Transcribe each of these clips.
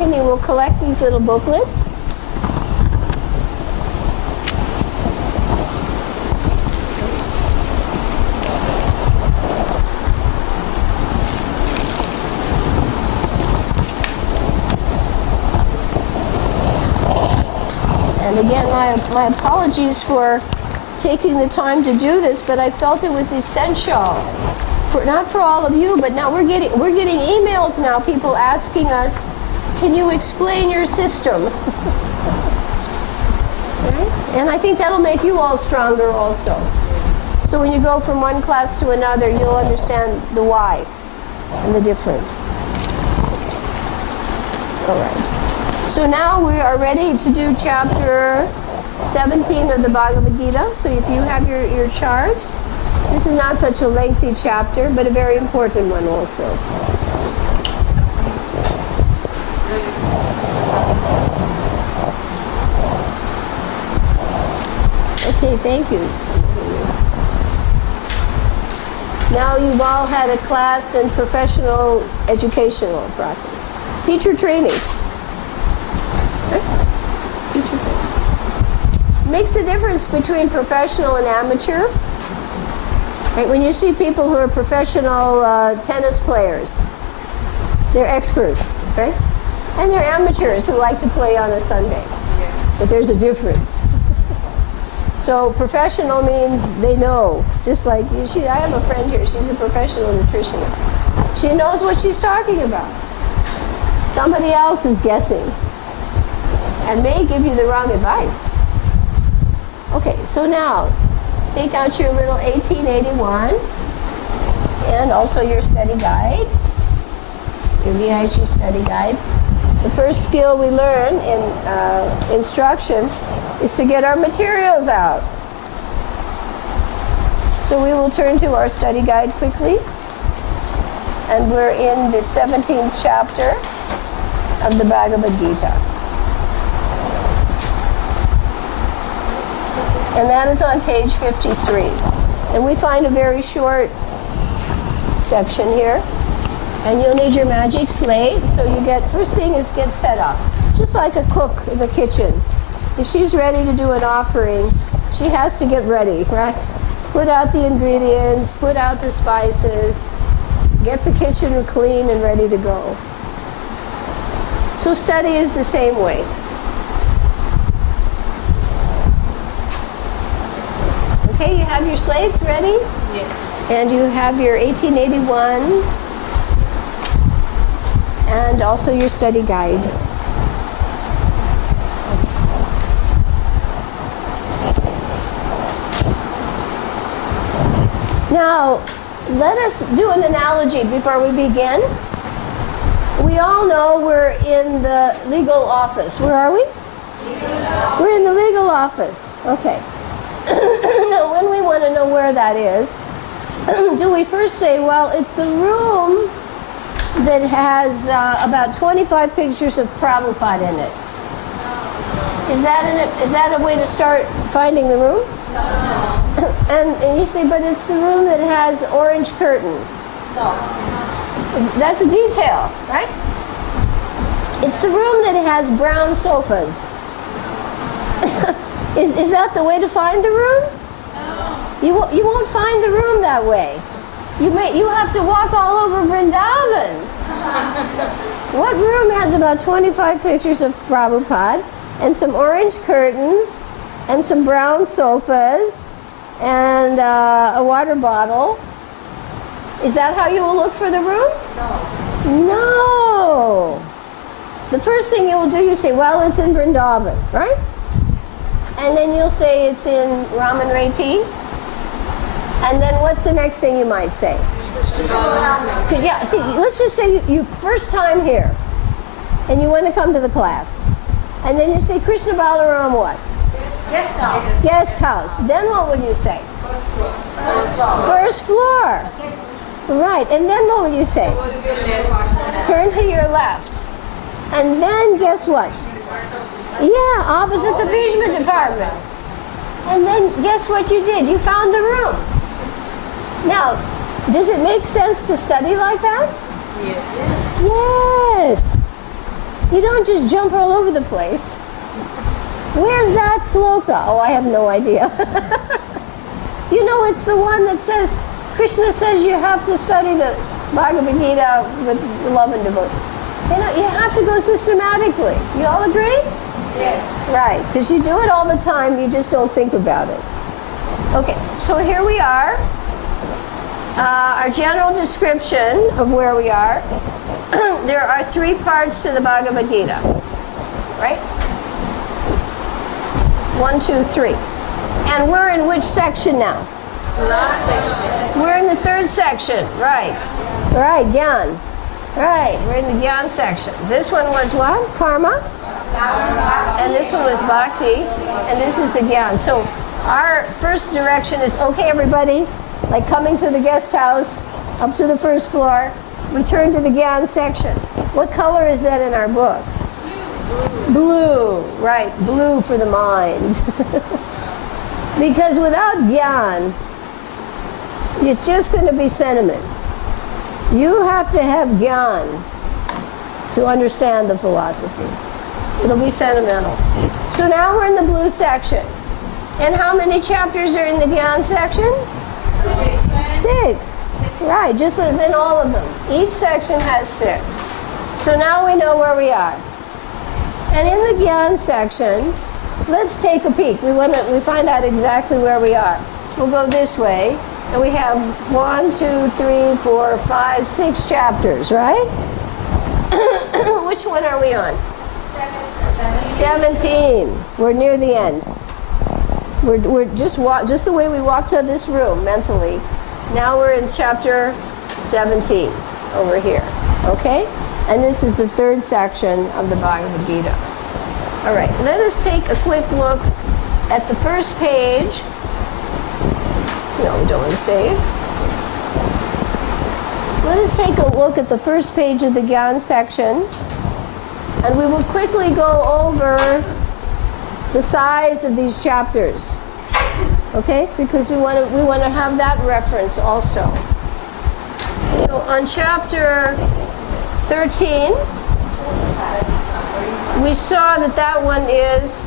And we'll collect these little booklets. And again, my apologies for taking the time to do this, but I felt it was essential. Not for all of you, but now we're getting emails now, people asking us, can you explain your system? Right? And I think that'll make you all stronger also. So when you go from one class to another, you'll understand the why and the difference. All right. So now we are ready to do chapter 17 of the Bhagavad Gita. So if you have your charts, this is not such a lengthy chapter, but a very important one also. Okay, thank you. Now you've all had a class in professional educational process. Teacher training. Teacher training. Makes a difference between professional and amateur. Right? When you see people who are professional tennis players, they're expert, right? And they're amateurs who like to play on a Sunday. But there's a difference. So professional means they know. Just like I have a friend here, she's a professional nutritionist. She knows what she's talking about. Somebody else is guessing and may give you the wrong advice. Okay, so now take out your little 1881 and also your study guide, your VIG study guide. The first skill we learn in instruction is to get our materials out. So we will turn to our study guide quickly. And we're in the 17th chapter of the Bhagavad Gita. And that is on page 53. And we find a very short section here. And you'll need your magic slate. So first thing is get set up. Just like a cook in the kitchen. If she's ready to do an offering, she has to get ready, right? Put out the ingredients, put out the spices, get the kitchen clean and ready to go. So study is the same way. Okay, you have your slates ready? Yes. And you have your 1881 and also your study guide. Now, let us do an analogy before we begin. We all know we're in the legal office. Where are we? We're in the legal office. Okay. Now, when we want to know where that is, do we first say, well, it's the room that has about 25 pictures of Prabhupada in it? Is that a way to start finding the room? No. And you say, but it's the room that has orange curtains. No. That's a detail, right? It's the room that has brown sofas. Is that the way to find the room? No. You won't find the room that way. You have to walk all over Vrindavan. What room has about 25 pictures of Prabhupada and some orange curtains and some brown sofas and a water bottle? Is that how you will look for the room? No. No. The first thing you will do, you say, well, it's in Vrindavan, right? And then you'll say it's in Raman Reti. And then what's the next thing you might say? Yeah, see, let's just say you first time here, and you want to come to the class. And then you say Krishna Balaram what? Guest house. Guest house. Then what would you say? First floor. First floor. First floor. Right, and then what would you say? Turn to your left. And then guess what? Yeah, opposite the Bhishma department. And then guess what you did? You found the room. Now, does it make sense to study like that? Yes. Yes. You don't just jump all over the place. Where's that sloka? Oh, I have no idea. You know, it's the one that says, Krishna says you have to study the Bhagavad Gita with love and devotion. You know, you have to go systematically. You all agree? Yes. Right, because you do it all the time, you just don't think about it. Okay, so here we are. Our general description of where we are. There are 3 parts to the Bhagavad Gita, right? 1, 2, 3. And we're in which section now? The last section. We're in the 3rd section, right. Right, Gyan. Right, we're in the Gyan section. This one was what? Karma? And this one was Bhakti. And this is the Gyan. So our first direction is, okay, everybody, like coming to the guest house, up to the 1st floor, we turn to the Gyan section. What color is that in our book? Blue, right, blue for the mind. Because without Gyan, it's just going to be sentiment. You have to have Gyan to understand the philosophy. It'll be sentimental. So now we're in the blue section. And how many chapters are in the Gyan section? 6. Right, just as in all of them. Each section has 6. So now we know where we are. And in the Gyan section, let's take a peek. We find out exactly where we are. We'll go this way, and we have 1, 2, 3, 4, 5, 6 chapters, right? Which one are we on? 17. We're near the end. We're just the way we walked to this room mentally. Now we're in chapter 17 over here. Okay? And this is the 3rd section of the Bhagavad Gita. All right, let us take a quick look at the first page. No, we don't want to save. Let us take a look at the first page of the Gyan section. And we will quickly go over the size of these chapters. Okay? Because we want to have that reference also. So on chapter 13, we saw that one is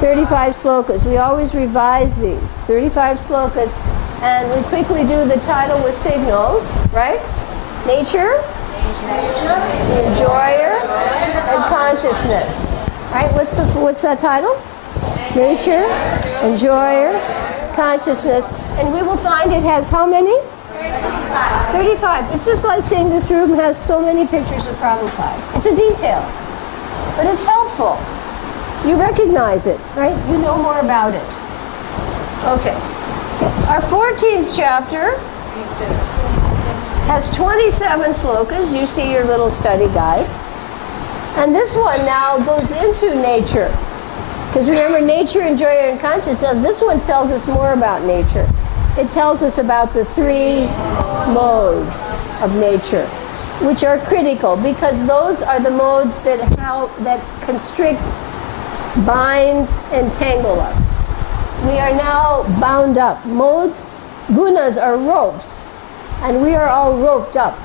35 slokas. We always revise these. 35 slokas. And we quickly do the title with signals, right? Nature, the enjoyer, and consciousness. Right? What's that title? Nature, enjoyer, consciousness. And we will find it has how many? 35. It's just like saying this room has so many pictures of Prabhupada. It's a detail, but it's helpful. You recognize it, right? You know more about it. Okay. Our 14th chapter has 27 slokas. You see your little study guide. And this one now goes into nature. Because remember, nature, enjoyer, and consciousness. This one tells us more about nature. It tells us about the 3 modes of nature, which are critical because those are the modes that constrict, bind, and tangle us. We are now bound up. Modes, gunas are ropes, and we are all roped up.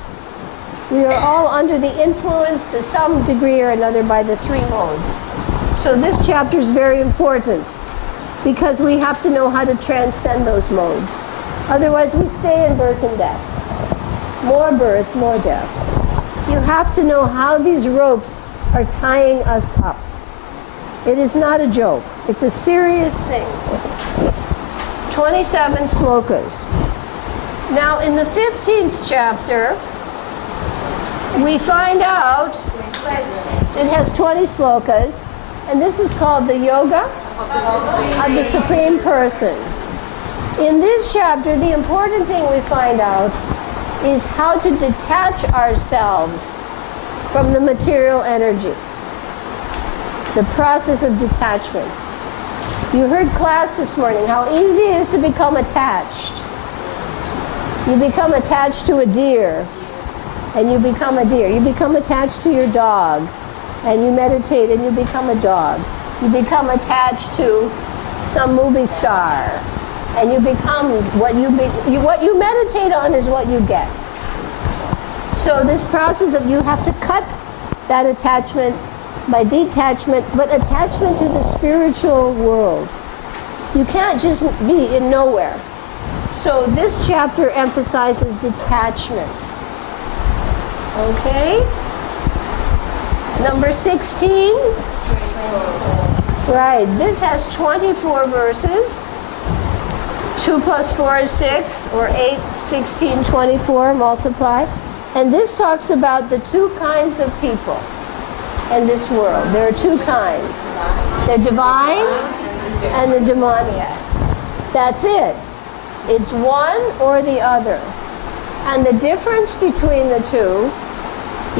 We are all under the influence to some degree or another by the 3 modes. So this chapter is very important because we have to know how to transcend those modes. Otherwise, we stay in birth and death. More birth, more death. You have to know how these ropes are tying us up. It is not a joke. It's a serious thing. 27 slokas. Now, in the 15th chapter, we find out it has 20 slokas, and this is called the Yoga of the Supreme Person. In this chapter, the important thing we find out is how to detach ourselves from the material energy. The process of detachment. You heard class this morning how easy it is to become attached. You become attached to a deer, and you become a deer. You become attached to your dog, and you meditate and you become a dog. You become attached to some movie star, and you become what you meditate on is what you get. So this process of you have to cut that attachment by detachment, but attachment to the spiritual world. You can't just be in nowhere. So this chapter emphasizes detachment. Okay? Number 16. Right, this has 24 verses. 2 plus 4 is 6, or 8, 16, 24, multiply. And this talks about the two kinds of people in this world. There are two kinds. The divine and the demoniac. That's it. It's one or the other. And the difference between the two,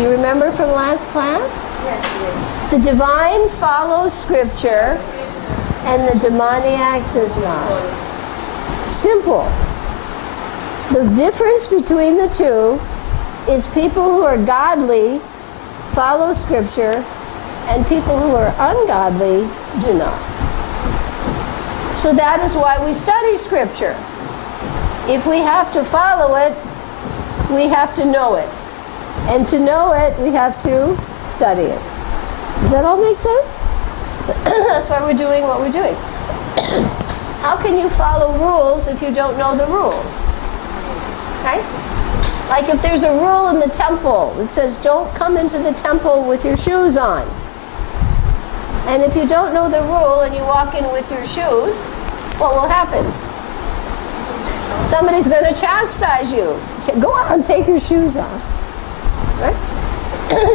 you remember from last class? Yes. The divine follows scripture and the demoniac does not. Simple. The difference between the two is people who are godly follow scripture and people who are ungodly do not. So that is why we study scripture. If we have to follow it, we have to know it. And to know it, we have to study it. Does that all make sense? That's why we're doing what we're doing. How can you follow rules if you don't know the rules? Right? Like if there's a rule in the temple that says don't come into the temple with your shoes on. And if you don't know the rule and you walk in with your shoes, what will happen? Somebody's going to chastise you. Go out and take your shoes off. Right?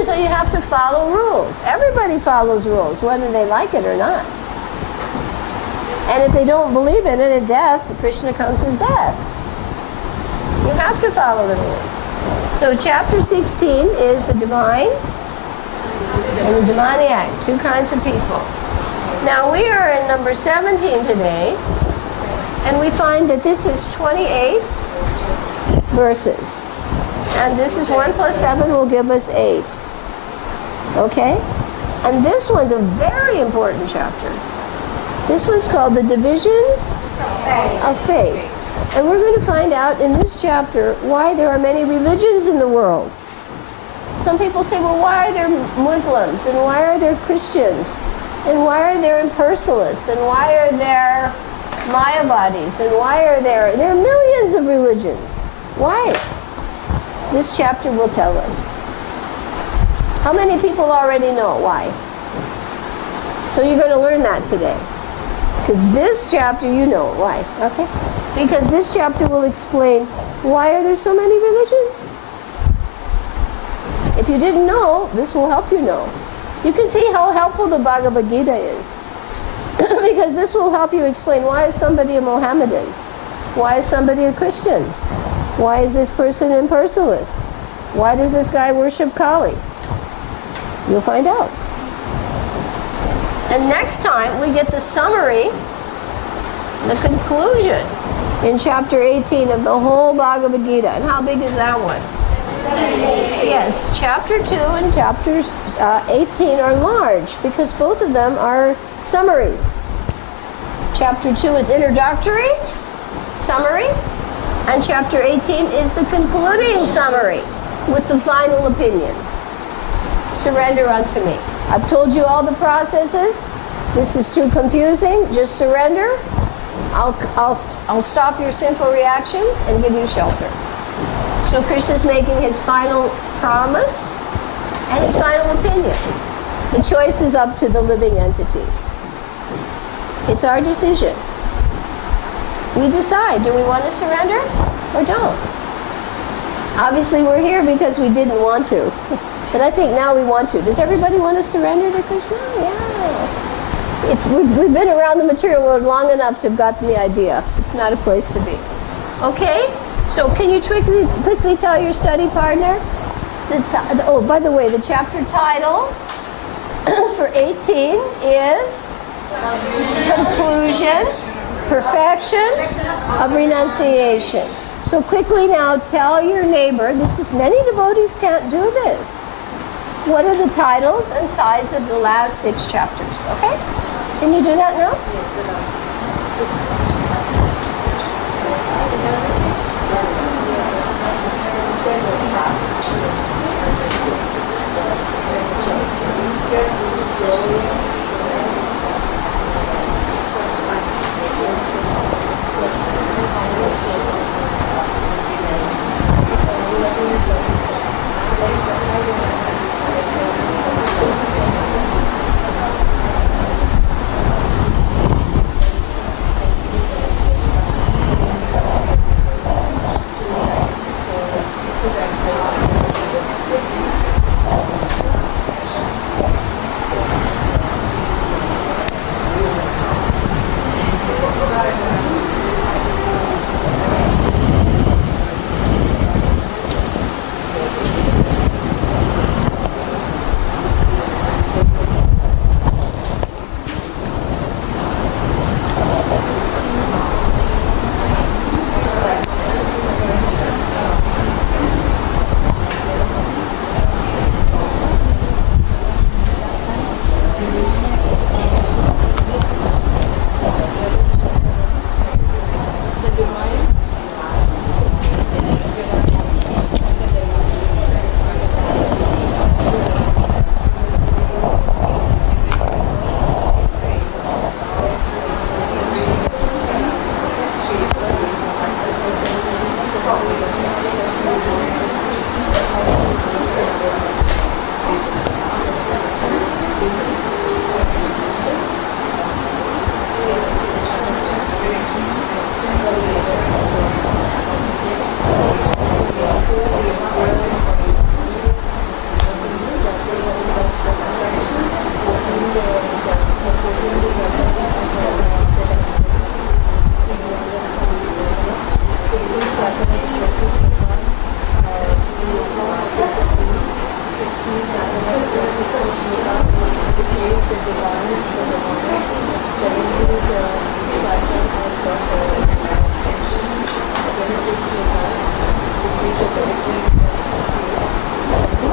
So you have to follow rules. Everybody follows rules, whether they like it or not. And if they don't believe in it at death, Krishna comes as death. You have to follow the rules. So chapter 16 is the divine and the demoniac, two kinds of people. Now we are in number 17 today, and we find that this is 28 verses. And this is 1 plus 7 will give us 8. Okay? And this one's a very important chapter. This one's called The Divisions of Faith. And we're going to find out in this chapter why there are many religions in the world. Some people say, well, why are there Muslims? And why are there Christians? And why are there impersonalists? And why are there Mayavadis? And why are there are millions of religions. Why? This chapter will tell us. How many people already know why? So you're going to learn that today. Because this chapter, you know why. Okay? Because this chapter will explain why are there so many religions. If you didn't know, this will help you know. You can see how helpful the Bhagavad Gita is. Because this will help you explain why is somebody a Mohammedan? Why is somebody a Christian? Why is this person impersonalist? Why does this guy worship Kali? You'll find out. And next time we get the summary, the conclusion in chapter 18 of the whole Bhagavad Gita. And how big is that one? Yes, chapter 2 and chapter 18 are large because both of them are summaries. Chapter 2 is introductory, summary, and chapter 18 is the concluding summary with the final opinion. Surrender unto me. I've told you all the processes. This is too confusing. Just surrender. I'll stop your sinful reactions and give you shelter. So Krishna's making his final promise and his final opinion. The choice is up to the living entity. It's our decision. We decide, do we want to surrender or don't? Obviously we're here because we didn't want to. But I think now we want to. Does everybody want to surrender to Krishna? Yeah. We've been around the material world long enough to have gotten the idea. It's not a place to be. Okay? So can you quickly tell your study partner? Oh, by the way, the chapter title for 18 is Conclusion, Perfection of Renunciation. So quickly now tell your neighbor, many devotees can't do this. What are the titles and size of the last 6 chapters? Okay? Can you do that now?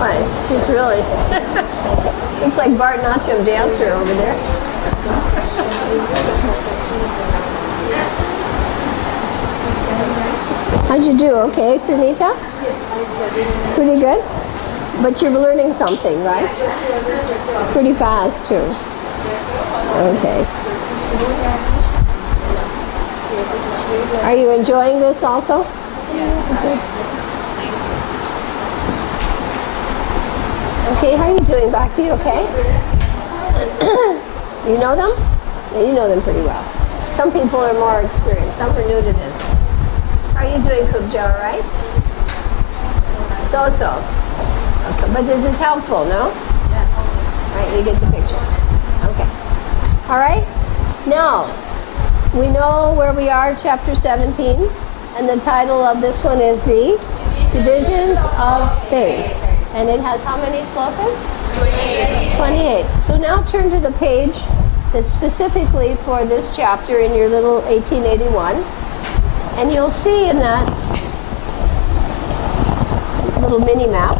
Boy, she's really looks like Bart Nacho dancer over there. How'd you do? Okay, Sunita? Pretty good? But you're learning something, right? Pretty fast, too. Okay. Are you enjoying this also? Okay, how are you doing, Bhakti? Okay? You know them? Yeah, you know them pretty well. Some people are more experienced. Some are new to this. How are you doing, Kubja, all right? So-so. Okay, but this is helpful, no? Yeah. All right, you get the picture. Okay. All right? Now, we know where we are, chapter 17, and the title of this one is The Divisions of Faith. And it has how many slokas? 28. So now turn to the page that's specifically for this chapter in your little 1881. And you'll see in that little mini map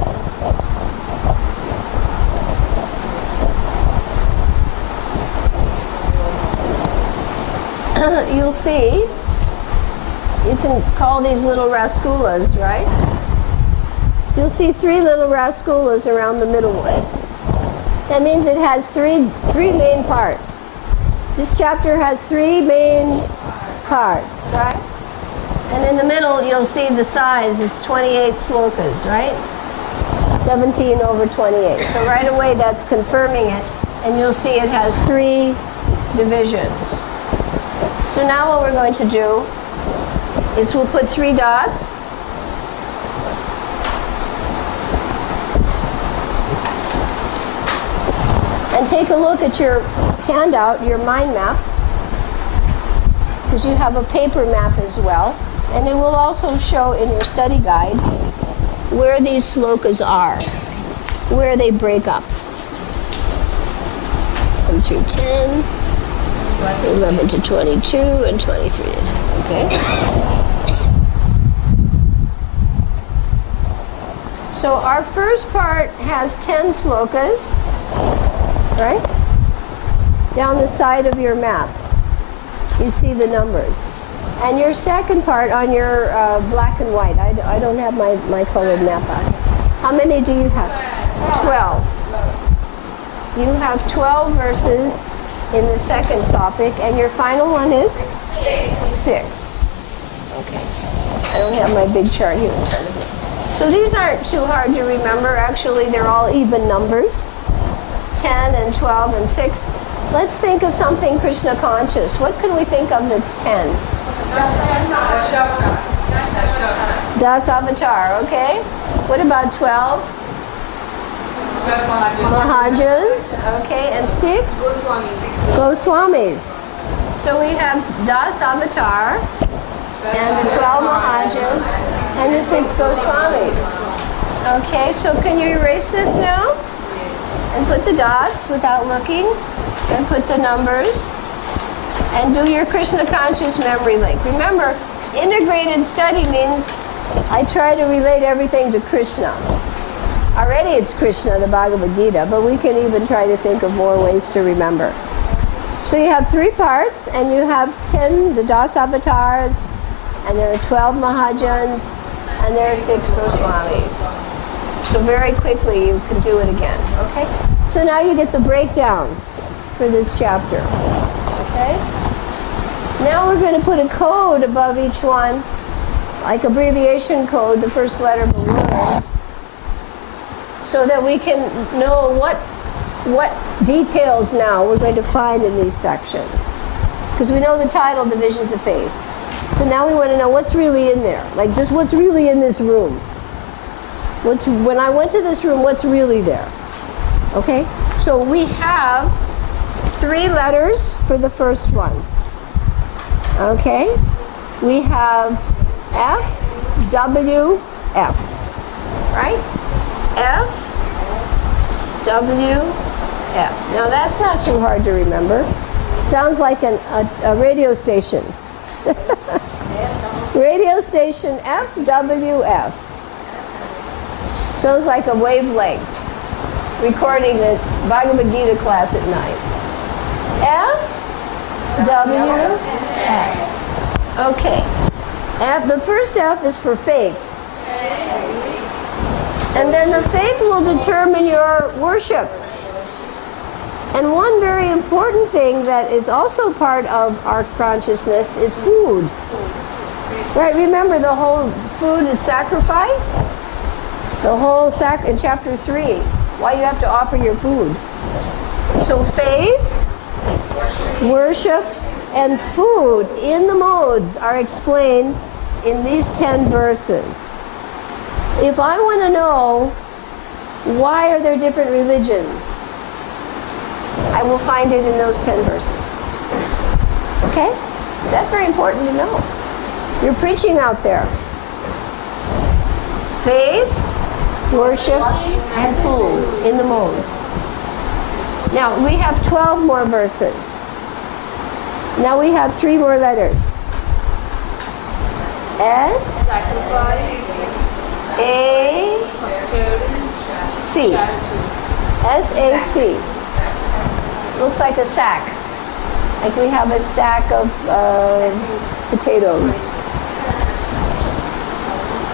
you'll see, you can call these little raskulas, right? You'll see three little raskulas around the middle one. That means it has three main parts. This chapter has three main parts, right? And in the middle, you'll see the size. It's 28 slokas, right? 17 over 28. So right away, that's confirming it. And you'll see it has three divisions. So now what we're going to do is we'll put 3 dots. And take a look at your handout, your mind map, because you have a paper map as well. And it will also show in your study guide where these slokas are, where they break up. 1 through 10, 11 to 22, and 23. Okay? So our first part has 10 slokas, right? Down the side of your map, you see the numbers. And your second part on your black and white, I don't have my colored map on. How many do you have? 12. You have 12 verses in the second topic, and your final one is? 6. Okay. I don't have my big chart here in front of me. So these aren't too hard to remember. Actually, they're all even numbers. 10 and 12 and 6. Let's think of something Krishna conscious. What can we think of that's 10? Das Avatar, okay. What about 12? Mahajans, okay. And 6? Goswamis. So we have Das Avatar, and the 12 Mahajans, and the 6 Goswamis. Okay, so can you erase this now? And put the dots without looking, and put the numbers, and do your Krishna conscious memory link. Remember, integrated study means I try to relate everything to Krishna. Already it's Krishna, the Bhagavad Gita, but we can even try to think of more ways to remember. So you have 3 parts, and you have 10, the Das Avatars, and there are 12 Mahajans, and there are 6 Goswamis. So very quickly you can do it again, okay? So now you get the breakdown for this chapter, okay? Now we're going to put a code above each one, like abbreviation code, the first letter of the word, so that we can know what details now we're going to find in these sections. Because we know the title, Divisions of Faith. But now we want to know what's really in there, like just what's really in this room. When I went to this room, what's really there? Okay? So we have 3 letters for the first one. Okay? We have F, W, F. Right? F, W, F. Now that's not too hard to remember. Sounds like a radio station. Radio station FWF. Sounds like a wavelength. Recording the Bhagavad Gita class at night. F, W, F. Okay. F, the first F is for faith. And then the faith will determine your worship. And one very important thing that is also part of our consciousness is food. Right? Remember, the whole food is sacrifice? The whole in chapter 3, why you have to offer your food. So faith, worship, and food in the modes are explained in these 10 verses. If I want to know why are there different religions, I will find it in those 10 verses. Okay? So that's very important to know. You're preaching out there. Faith, worship, and food in the modes. Now, we have 12 more verses. Now we have 3 more letters. S, A, C. S-A-C. Looks like a sack. Like we have a sack of potatoes.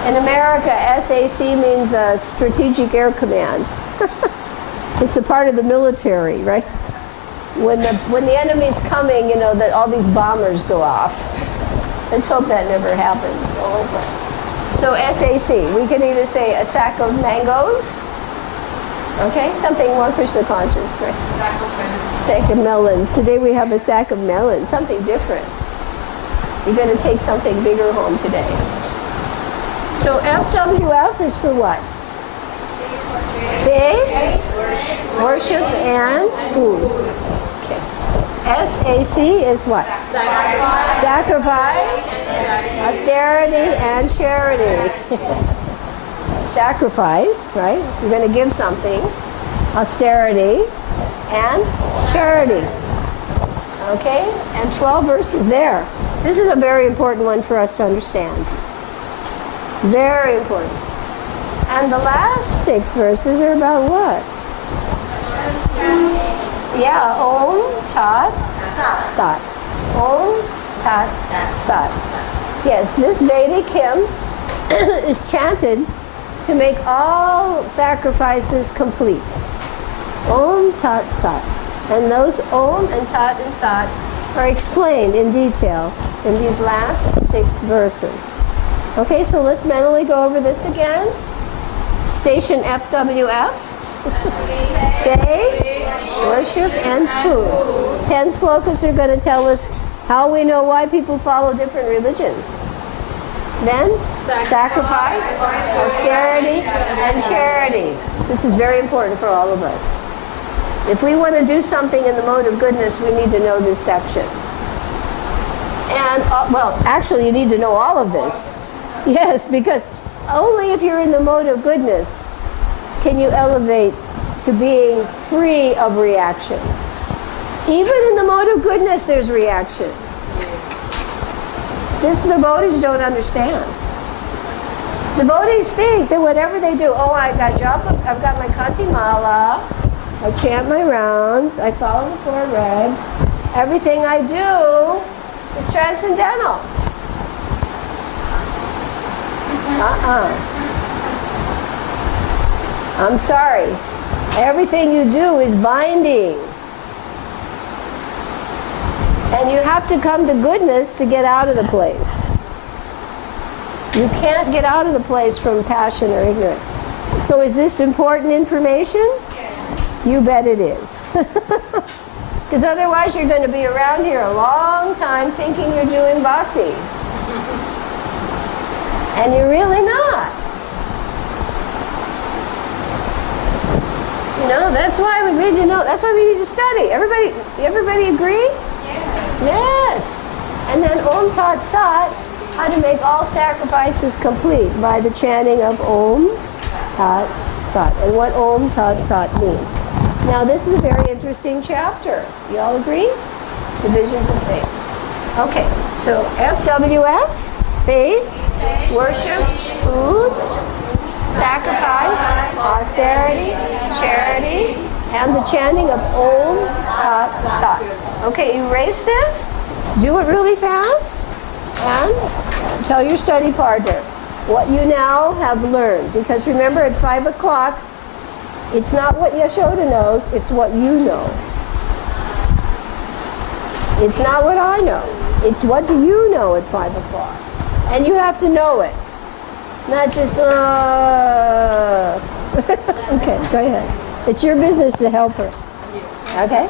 In America, SAC means Strategic Air Command. It's a part of the military, right? When the enemy's coming, you know, that all these bombers go off. Let's hope that never happens. So SAC, we can either say a sack of mangoes, okay, something more Krishna conscious, right? Sack of melons. Today we have a sack of melons, something different. You're going to take something bigger home today. So FWF is for what? Faith, worship, and food. Okay. SAC is what? Sacrifice, austerity, and charity. Sacrifice, right? You're going to give something. Austerity and charity. Okay? And 12 verses there. This is a very important one for us to understand. Very important. And the last 6 verses are about what? Yeah, Om Tat Sat. Om Tat Sat. Yes, this Vedic hymn is chanted to make all sacrifices complete. Om Tat Sat. And those Om and Tat and Sat are explained in detail in these last 6 verses. Okay, so let's mentally go over this again. Station FWF. Faith, worship, and food. 10 slokas are going to tell us how we know why people follow different religions. Then, sacrifice, austerity, and charity. This is very important for all of us. If we want to do something in the mode of goodness, we need to know this section. And, well, actually, you need to know all of this. Yes, because only if you're in the mode of goodness can you elevate to being free of reaction. Even in the mode of goodness, there's reaction. This the devotees don't understand. Devotees think that whatever they do, oh, I've got my Kanti Mala, I chant my rounds, I follow the 4 regs, everything I do is transcendental. I'm sorry. Everything you do is binding. And you have to come to goodness to get out of the place. You can't get out of the place from passion or ignorance. So is this important information? Yes. You bet it is. Because otherwise you're going to be around here a long time thinking you're doing bhakti. And you're really not. You know, that's why we need to know. That's why we need to study. Everybody agree? Yes. And then Om Tat Sat, how to make all sacrifices complete by the chanting of Om Tat Sat. And what Om Tat Sat means. Now this is a very interesting chapter. You all agree? Divisions of faith. Okay, so FWF, faith, worship, food, sacrifice, austerity, charity, and the chanting of Om Tat Sat. Okay, erase this, do it really fast, and tell your study partner what you now have learned. Because remember, at 5 o'clock, it's not what Yashoda knows, it's what you know. It's not what I know. It's what do you know at 5 o'clock. And you have to know it. Not just, Okay, go ahead. It's your business to help her. Okay?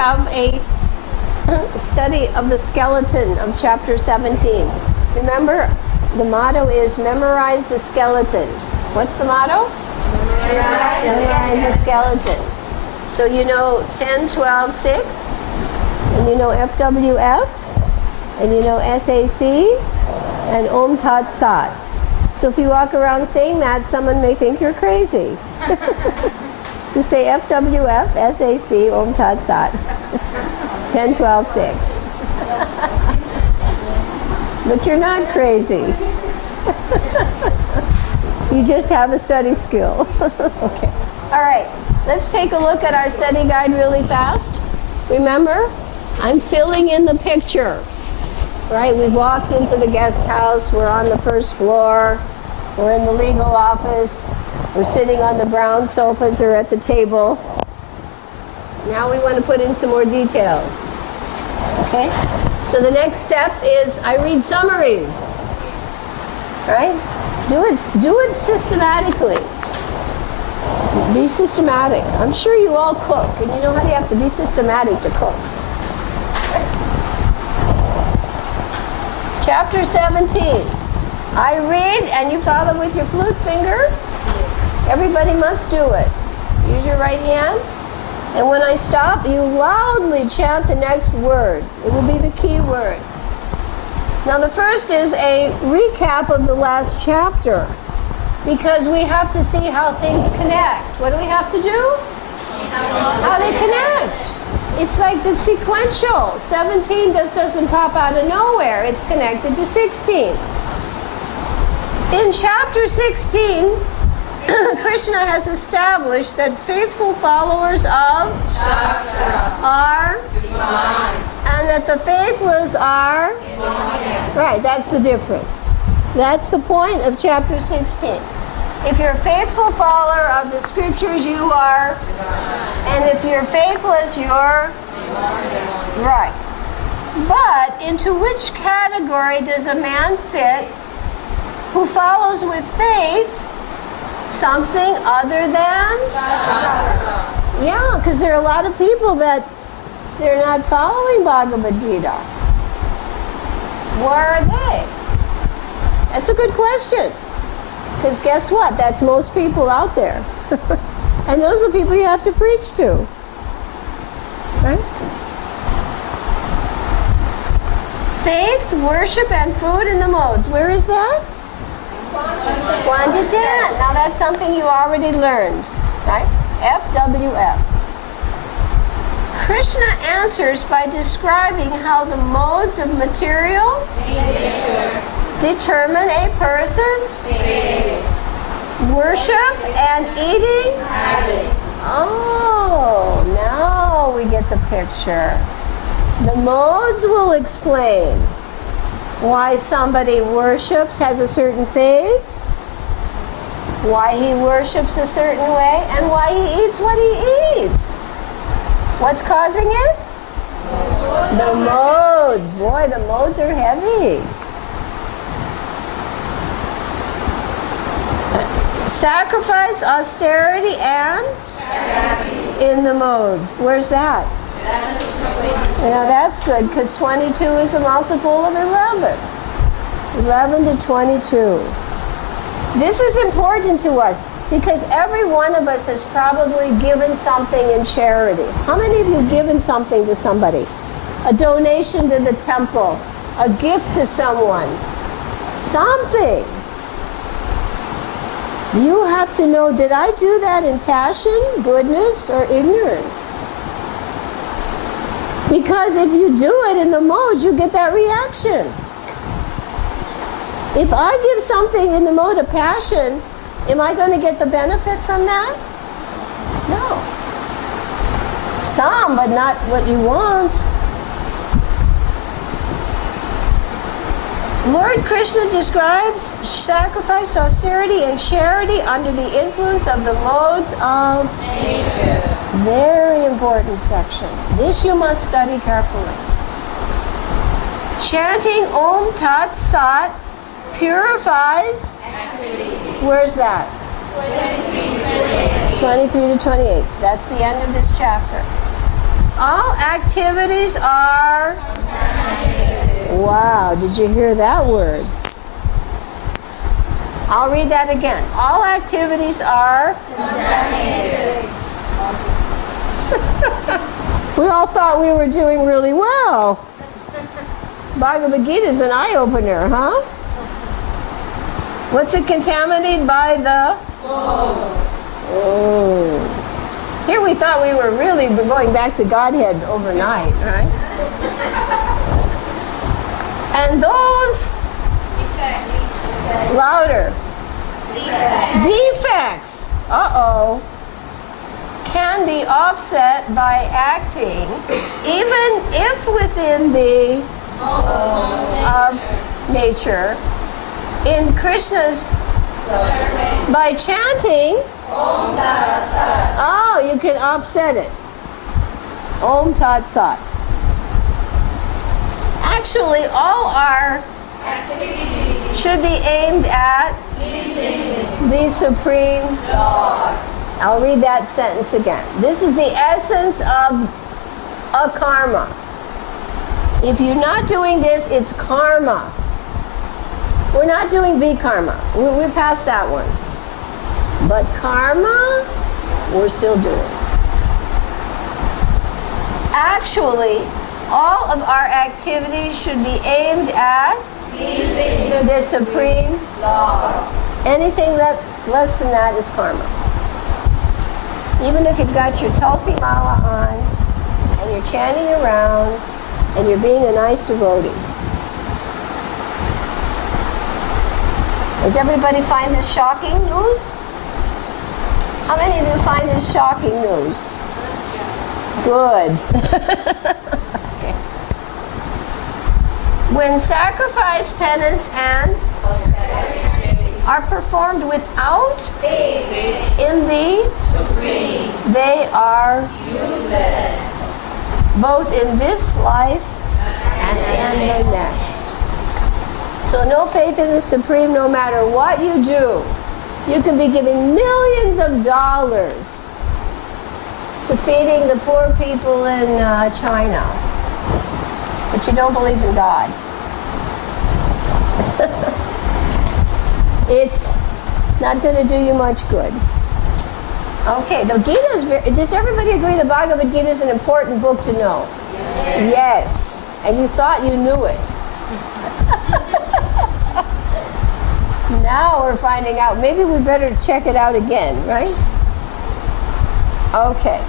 have a study of the skeleton of chapter 17. Remember, the motto is memorize the skeleton. What's the motto? Memorize the skeleton. So you know 10, 12, 6, and you know FWF, and you know SAC, and Om Tat Sat. So if you walk around saying that, someone may think you're crazy. You say FWF, SAC, Om Tat Sat. 10, 12, 6. But you're not crazy. You just have a study skill. Okay. All right. Let's take a look at our study guide really fast. Remember, I'm filling in the picture. Right? We walked into the guest house. We're on the first floor. We're in the legal office. We're sitting on the brown sofas or at the table. Now we want to put in some more details. Okay? So the next step is I read summaries. Right? Do it systematically. Be systematic. I'm sure you all cook, and you know how you have to be systematic to cook. Chapter 17. I read, and you follow with your flute finger. Everybody must do it. Use your right hand. And when I stop, you loudly chant the next word. It will be the key word. Now the first is a recap of the last chapter, because we have to see how things connect. What do we have to do? How they connect. It's like the sequential. 17 just doesn't pop out of nowhere. It's connected to 16. In chapter 16, Krishna has established that faithful followers of are divine, and that the faithless are right. That's the difference. That's the point of chapter 16. If you're a faithful follower of the scriptures, you are divine. And if you're faithless, you're right. But into which category does a man fit who follows with faith something other than? Yeah, because there are a lot of people that they're not following Bhagavad Gita. Where are they? That's a good question. Because guess what? That's most people out there. And those are the people you have to preach to. Right? Faith, worship, and food in the modes. Where is that? 1 to 10. Now that's something you already learned. Right? FWF. Krishna answers by describing how the modes of material determine a person's worship and eating habits. Oh, now we get the picture. The modes will explain why somebody worships, has a certain faith, why he worships a certain way, and why he eats what he eats. What's causing it? The modes. Boy, the modes are heavy. Sacrifice, austerity, and in the modes. Where's that? Now that's good, because 22 is a multiple of 11. 11 to 22. This is important to us, because every one of us has probably given something in charity. How many of you have given something to somebody? A donation to the temple, a gift to someone, something. You have to know, did I do that in passion, goodness, or ignorance? Because if you do it in the modes, you get that reaction. If I give something in the mode of passion, am I going to get the benefit from that? No. Some, but not what you want. Lord Krishna describes sacrifice, austerity, and charity under the influence of the modes of nature. Very important section. This you must study carefully. Chanting Om Tat Sat purifies. Where's that? 23 to 28. That's the end of this chapter. All activities are... Wow, did you hear that word? I'll read that again. All activities are... We all thought we were doing really well. Bhagavad Gita is an eye-opener, huh? What's it contaminated by? The... Oh. Here we thought we were really going back to Godhead overnight, right? And those... Louder. Defects. Uh-oh. Can be offset by acting, even if within the of nature, in Krishna's, by chanting, oh, you can offset it. Om Tat Sat. Actually, all our activities should be aimed at the Supreme Lord. I'll read that sentence again. This is the essence of a karma. If you're not doing this, it's karma. We're not doing vikarma. We're past that one. But karma, we're still doing. Actually, all of our activities should be aimed at the Supreme Lord. Anything less than that is karma. Even if you've got your Tulsi Mala on, and you're chanting your rounds, and you're being a nice devotee. Does everybody find this shocking news? How many of you find this shocking news? Good. Okay. When sacrifice, penance, and are performed without faith in the Supreme, they are useless, both in this life and in the next. So no faith in the Supreme, no matter what you do. You can be giving millions of dollars to feeding the poor people in China, but you don't believe in God. It's not going to do you much good. Okay, the Gita is does everybody agree the Bhagavad Gita is an important book to know? Yes. And you thought you knew it. Now we're finding out. Maybe we better check it out again, right? Okay.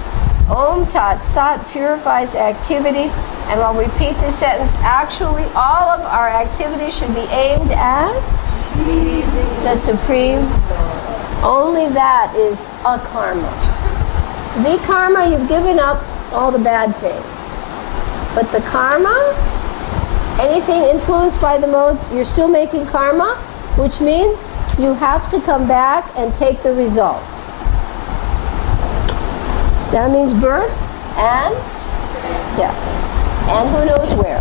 Om Tat Sat purifies activities. And I'll repeat this sentence. Actually, all of our activities should be aimed at the Supreme. Only that is a karma. Vikarma, you've given up all the bad things. But the karma, anything influenced by the modes, you're still making karma, which means you have to come back and take the results. That means birth and death. And who knows where.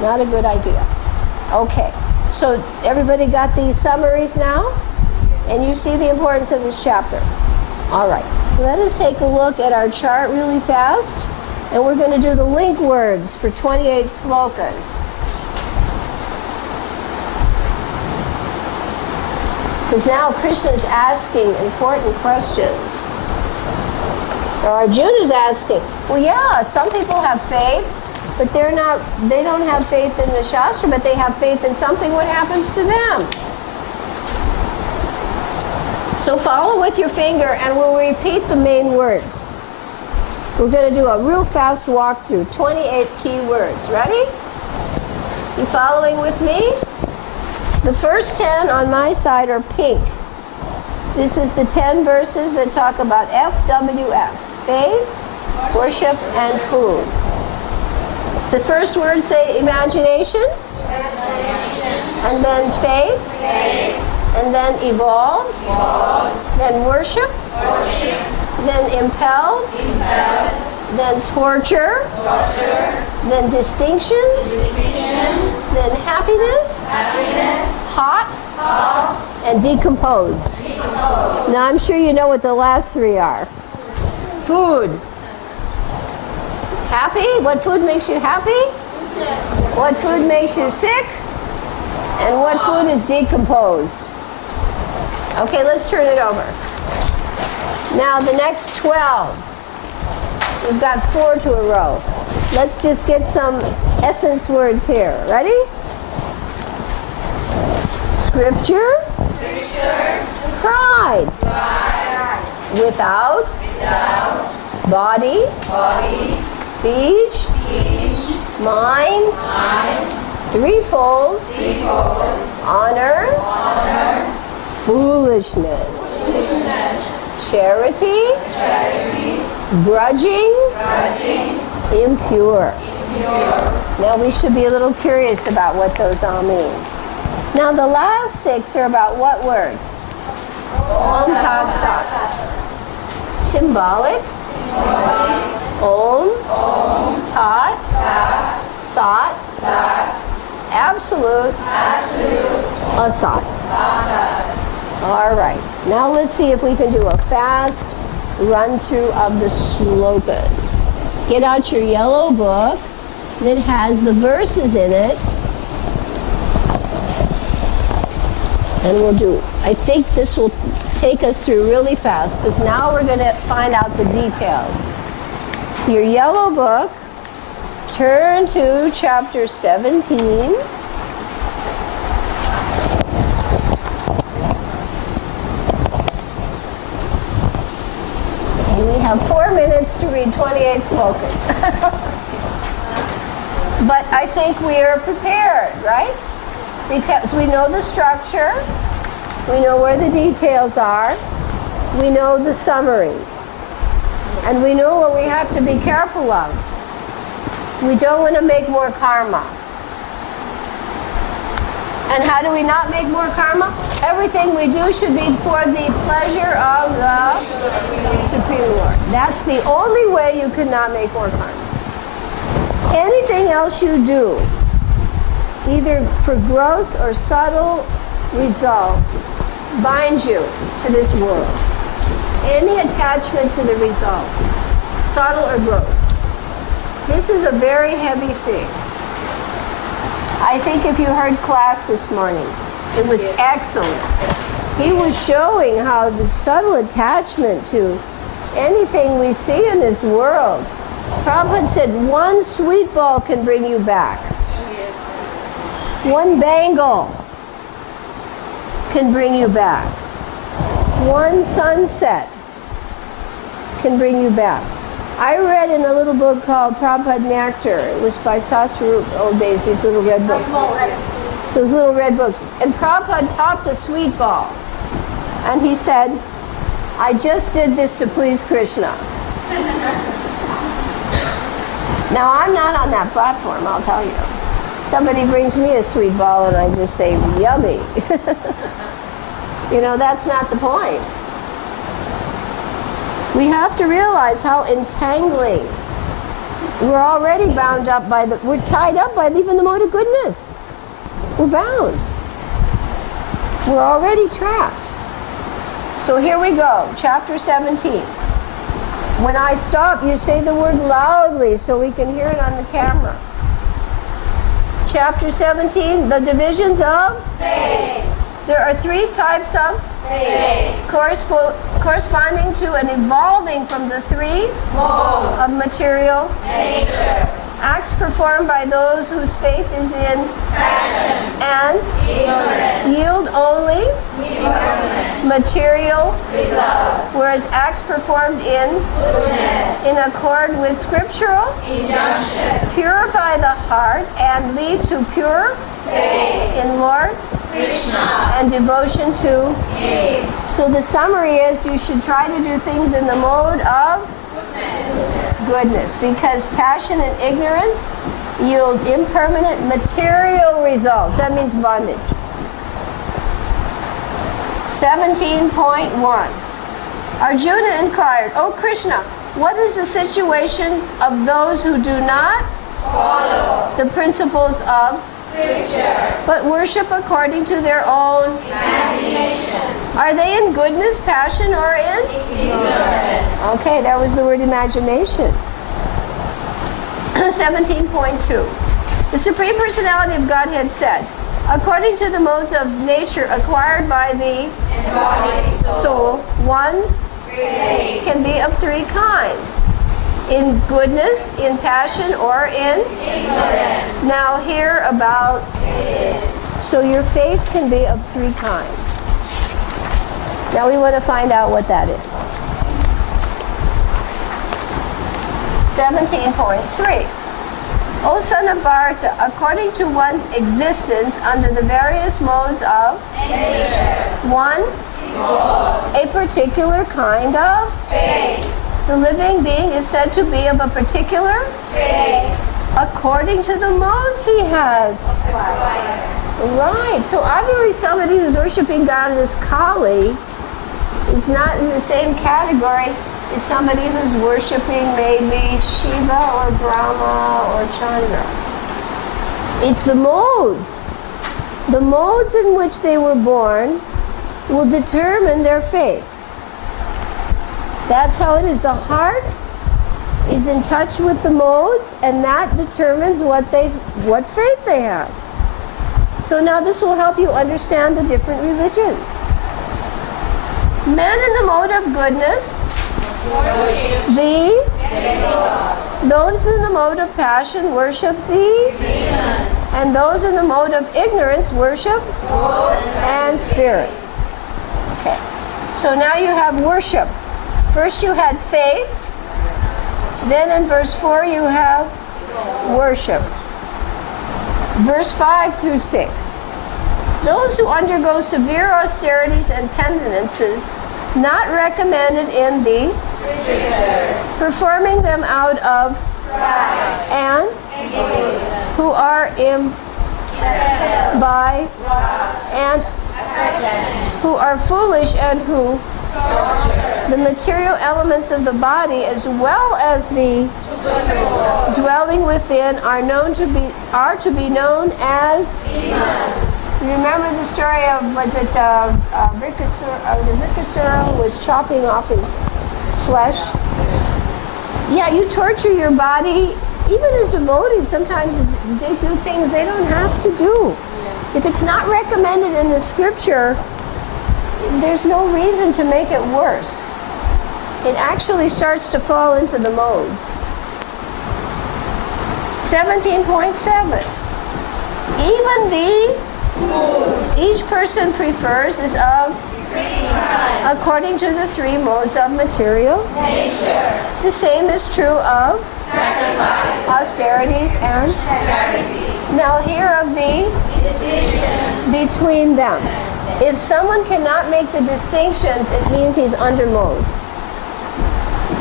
Not a good idea. Okay. So everybody got these summaries now? And you see the importance of this chapter. All right. Let us take a look at our chart really fast. And we're going to do the link words for 28 slokas. Because now Krishna is asking important questions. Or Arjuna is asking, well, yeah, some people have faith, but they don't have faith in the Shastra, but they have faith in something. What happens to them? So follow with your finger and we'll repeat the main words. We're going to do a real fast walkthrough, 28 key words. Ready? You following with me? The first 10 on my side are pink. This is the 10 verses that talk about FWF, faith, worship, and food. The first words say imagination, and then faith, and then evolves, then worship, then impelled, then torture, then distinctions, then happiness, hot, and decomposed. Now I'm sure you know what the last three are. Food. Happy? What food makes you happy? What food makes you sick? And what food is decomposed? Okay, let's turn it over. Now the next 12. We've got 4 to a row. Let's just get some essence words here. Ready? Scripture. Pride. Without. Body. Speech. Mind. Threefold. Honor. Foolishness. Charity. Grudging. Impure. Now we should be a little curious about what those all mean. Now the last 6 are about what word? Om Tat Sat. Symbolic. Om. Tat. Sat. Absolute. Asat. All right. Now let's see if we can do a fast run through of the slokas. Get out your yellow book that has the verses in it. And we'll do, I think this will take us through really fast because now we're going to find out the details. Your yellow book, turn to chapter 17. And we have 4 minutes to read 28 slokas. But I think we are prepared, right? Because we know the structure, we know where the details are, we know the summaries, and we know what we have to be careful of. We don't want to make more karma. And how do we not make more karma? Everything we do should be for the pleasure of the Supreme Lord. That's the only way you cannot make more karma. Anything else you do, either for gross or subtle result, binds you to this world. Any attachment to the result, subtle or gross. This is a very heavy thing. I think if you heard class this morning, it was excellent. He was showing how the subtle attachment to anything we see in this world. Prabhupada said one sweet ball can bring you back. One bangle can bring you back. One sunset can bring you back. I read in a little book called Prabhupada Nectar. It was by Saswarup, old days, these little red books. Those little red books. And Prabhupada popped a sweet ball. And he said, I just did this to please Krishna. Now, I'm not on that platform, I'll tell you. Somebody brings me a sweet ball and I just say, yummy. You know, that's not the point. We have to realize how entangling. We're already bound up by we're tied up by even the mode of goodness. We're bound. We're already trapped. So here we go, chapter 17. When I stop, you say the word loudly so we can hear it on the camera. Chapter 17, the divisions of faith. There are 3 types of faith. Corresponding to and evolving from the 3 modes of material nature. Acts performed by those whose faith is in Passion. And Ignorance. yield only Impermanent. Material Results. Whereas acts performed in Goodness. in accord with scriptural Injunction. purify the heart and lead to pure Faith. in Lord Krishna. and devotion to. Name. So the summary is you should try to do things in the mode of goodness, because passion and ignorance yield impermanent material results. That means bondage. 17.1. Arjuna inquired, O Krishna, what is the situation of those who do not Follow. the principles of Scripture. but worship according to their own? Imagination. Are they in goodness, passion, or in? Ignorance. Okay, that was the word imagination. 17.2. The Supreme Personality of Godhead said, according to the modes of nature acquired by the soul, one's can be of three kinds. In goodness, in passion, or in ignorance. Now hear about so your faith can be of three kinds. Now we want to find out what that is. 17.3. O son of Bharata, according to one's existence under the various modes of one, a particular kind of faith. The living being is said to be of a particular faith according to the modes he has. Right. So obviously somebody who's worshiping God as Kali is not in the same category as somebody who's worshiping maybe Shiva or Brahma or Chandra. It's the modes. The modes in which they were born will determine their faith. That's how it is. The heart is in touch with the modes, and that determines what faith they have. So now this will help you understand the different religions. Men in the mode of goodness, those in the mode of passion worship the and those in the mode of ignorance worship and spirits. Okay. So now you have worship. First you had faith, then in verse 4 you have worship. Verse 5 through 6. Those who undergo severe austerities and penances not recommended in the performing them out of pride and who are by and who are foolish and who the material elements of the body as well as the dwelling within are to be known as you remember the story of Rikasura was chopping off his flesh? Yeah, you torture your body. Even as devotees, sometimes they do things they don't have to do. If it's not recommended in the scripture, there's no reason to make it worse. It actually starts to fall into the modes. 17.7. Even each person prefers is of according to the three modes of material nature. The same is true of sacrifice, austerities, and charity. Now hear of the distinction between them. If someone cannot make the distinctions, it means he's under modes.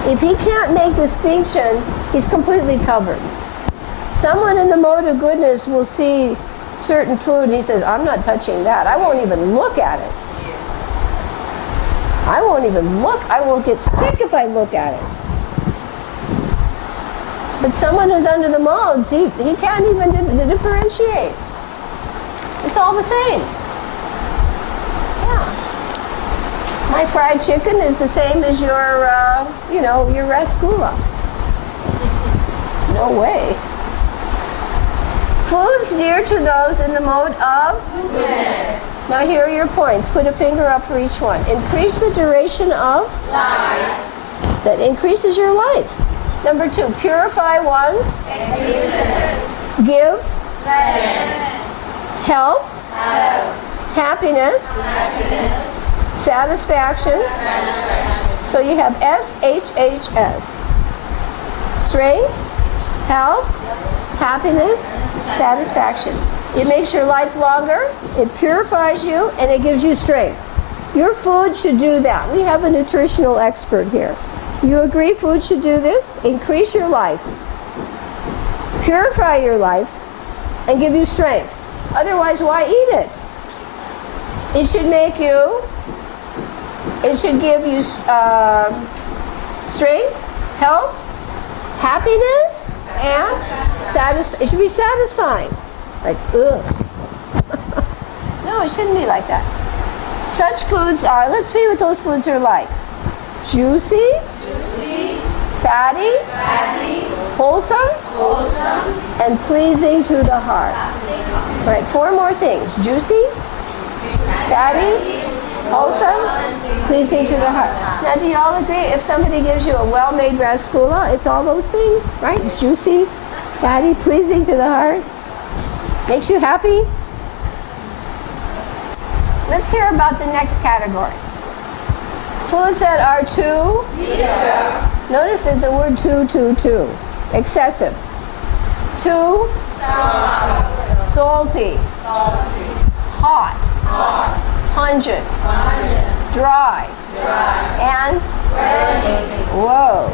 If he can't make distinction, he's completely covered. Someone in the mode of goodness will see certain food and he says, I'm not touching that. I won't even look at it. I won't even look. I will get sick if I look at it. But someone who's under the modes, he can't even differentiate. It's all the same. Yeah. My fried chicken is the same as your rasgulla. No way. Foods dear to those in the mode of goodness. Now here are your points. Put a finger up for each one. Increase the duration of life. That increases your life. Number 2, purify one's existence. Give health, happiness, satisfaction. So you have SHHS. Strength, health, happiness, satisfaction. It makes your life longer, it purifies you, and it gives you strength. Your food should do that. We have a nutritional expert here. You agree food should do this? Increase your life, purify your life, and give you strength. Otherwise, why eat it? It should give you strength, health, happiness, and it should be satisfying. Like, ugh. No, it shouldn't be like that. Such foods are, let's see what those foods are like. Juicy, fatty, wholesome, wholesome, and pleasing to the heart. Right, 4 more things. Juicy, fatty, wholesome, pleasing to the heart. Now, do you all agree if somebody gives you a well-made rasgula, it's all those things, right? It's juicy, fatty, pleasing to the heart. Makes you happy? Let's hear about the next category. Foods that are too, notice that the word too, excessive. Too, salty, hot, pungent, dry, and whoa.